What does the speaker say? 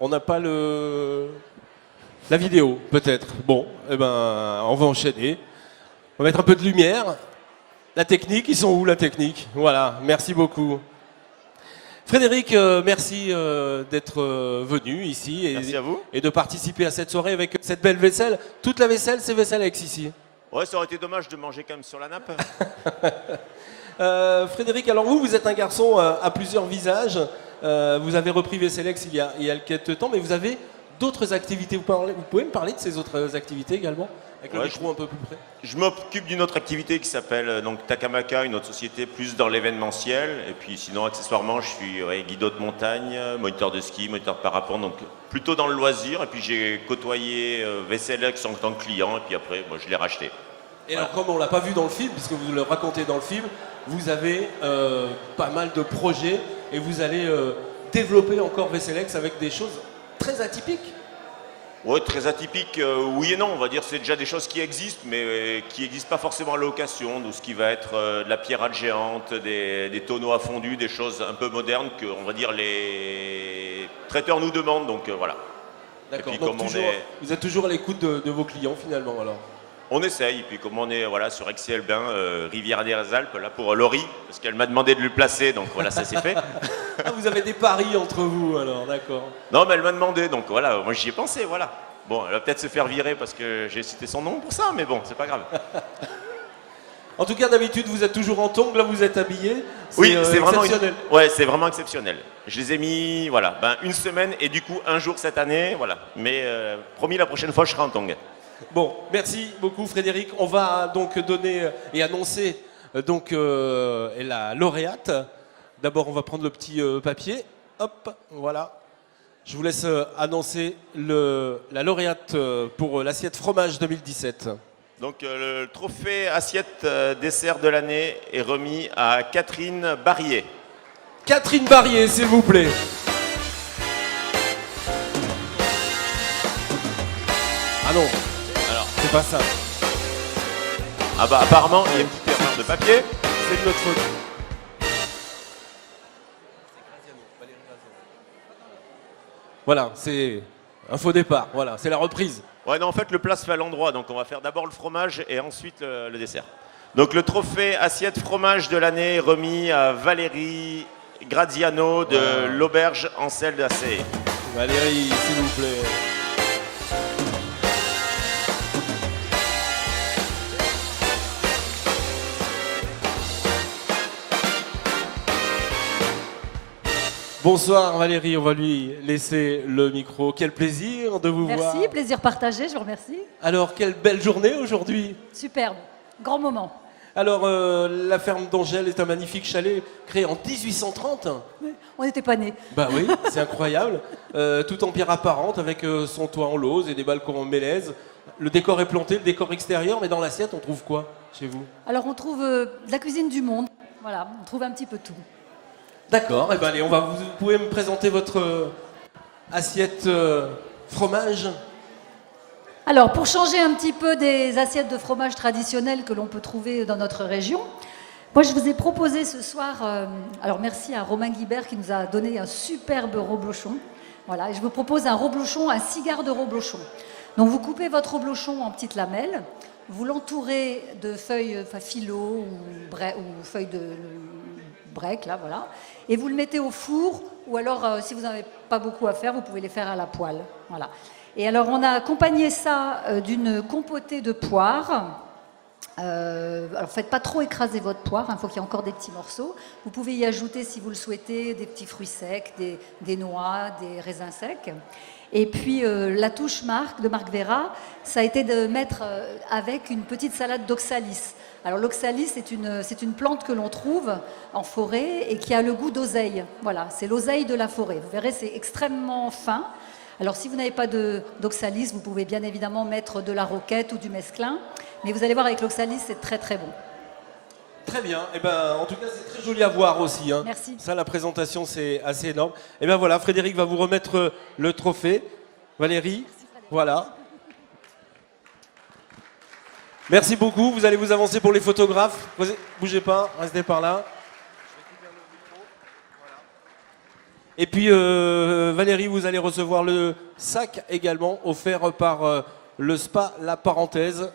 On n'a pas la vidéo, peut-être. Bon, eh ben, on va enchaîner. On va mettre un peu de lumière. La technique, ils sont où la technique? Voilà, merci beaucoup. Frédéric, merci d'être venu ici Merci à vous. et de participer à cette soirée avec cette belle vaisselle. Toute la vaisselle, c'est Vaisselex ici. Ouais, ça aurait été dommage de manger quand même sur la nappe. Frédéric, alors vous êtes un garçon à plusieurs visages. Vous avez repris Vaisselex il y a quelques temps, mais vous avez d'autres activités. Vous pouvez me parler de ces autres activités également? Avec le micro un peu plus près. Je m'occupe d'une autre activité qui s'appelle donc Takamaka, une autre société plus dans l'événementiel. Et puis sinon, accessoirement, je suis guido de montagne, moniteur de ski, moniteur de parapente, donc plutôt dans le loisir. Et puis j'ai côtoyé Vaisselex en tant que client, et puis après, je l'ai racheté. Et alors, comme on ne l'a pas vu dans le film, puisque vous le racontez dans le film, vous avez pas mal de projets et vous allez développer encore Vaisselex avec des choses très atypiques. Oui, très atypique, oui et non, on va dire c'est déjà des choses qui existent, mais qui n'existent pas forcément à la location, donc ce qui va être de la pierrade géante, des tonneaux à fondu, des choses un peu modernes que, on va dire, les traiteurs nous demandent, donc voilà. D'accord, donc vous êtes toujours à l'écoute de vos clients finalement alors? On essaye, et puis comme on est voilà, sur Aix-Bain, Rivière des Alpes, là pour Laurie, parce qu'elle m'a demandé de lui placer, donc voilà, ça s'est fait. Ah, vous avez des paris entre vous alors, d'accord. Non, mais elle m'a demandé, donc voilà, moi j'y ai pensé, voilà. Bon, elle va peut-être se faire virer parce que j'ai cité son nom pour ça, mais bon, c'est pas grave. En tout cas, d'habitude, vous êtes toujours en tongs, là vous êtes habillé. Oui, c'est vraiment exceptionnel. Ouais, c'est vraiment exceptionnel. Je les ai mis, voilà, une semaine et du coup un jour cette année, voilà. Mais promis, la prochaine fois, je serai en tongs. Bon, merci beaucoup Frédéric. On va donc donner et annoncer donc la lauréate. D'abord, on va prendre le petit papier. Hop, voilà. Je vous laisse annoncer la lauréate pour l'assiette fromage 2017. Donc le trophée assiette dessert de l'année est remis à Catherine Barrier. Catherine Barrier, s'il vous plaît. Ah non. C'est pas ça. Ah bah apparemment, il y a une petite erreur de papier. C'est de notre faute. Voilà, c'est un faux départ. Voilà, c'est la reprise. Ouais, non, en fait, le plat se fait à l'endroit. Donc on va faire d'abord le fromage et ensuite le dessert. Donc le trophée assiette fromage de l'année est remis à Valérie Graziano de l'Auberge Ansel d'Assé. Valérie, s'il vous plaît. Bonsoir Valérie, on va lui laisser le micro. Quel plaisir de vous voir. Merci, plaisir partagé, je vous remercie. Alors, quelle belle journée aujourd'hui. Superbe, grand moment. Alors, la ferme d'Angèle est un magnifique chalet créé en 1830. On n'était pas nés. Bah oui, c'est incroyable. Tout en pierre apparente avec son toit en lauze et des balcons en mélèze. Le décor est planté, le décor extérieur, mais dans l'assiette, on trouve quoi chez vous? Alors on trouve de la cuisine du monde, voilà, on trouve un petit peu tout. D'accord, et ben allez, vous pouvez me présenter votre assiette fromage? Alors pour changer un petit peu des assiettes de fromage traditionnelles que l'on peut trouver dans notre région, moi je vous ai proposé ce soir, alors merci à Romain Guibert qui nous a donné un superbe reblochon. Voilà, et je vous propose un reblochon, un cigare de reblochon. Donc vous coupez votre reblochon en petites lamelles, vous l'entourez de feuilles phyllo ou feuilles de break, là, voilà. Et vous le mettez au four, ou alors, si vous n'avez pas beaucoup à faire, vous pouvez les faire à la poêle. Voilà. Et alors, on a accompagné ça d'une compotée de poires. Alors, faites pas trop écraser votre poire, il faut qu'il y ait encore des petits morceaux. Vous pouvez y ajouter, si vous le souhaitez, des petits fruits secs, des noix, des raisins secs. Et puis, la touche de Marc Vera, ça a été de mettre avec une petite salade d'oxalis. Alors l'oxalis, c'est une plante que l'on trouve en forêt et qui a le goût d'oseille. Voilà, c'est l'oseille de la forêt. Vous verrez, c'est extrêmement fin. Alors si vous n'avez pas d'oxalis, vous pouvez bien évidemment mettre de la roquette ou du mesclun. Mais vous allez voir, avec l'oxalis, c'est très très bon. Très bien. Et ben, en tout cas, c'est très joli à voir aussi. Hein. Merci. Ça, la présentation, c'est assez énorme. Et bien voilà, Frédéric va vous remettre le trophée. Valérie, voilà. Merci beaucoup. Vous allez vous avancer pour les photographes. Bougez pas, restez par là. Et puis Valérie, vous allez recevoir le sac également offert par le spa La Parenthèse.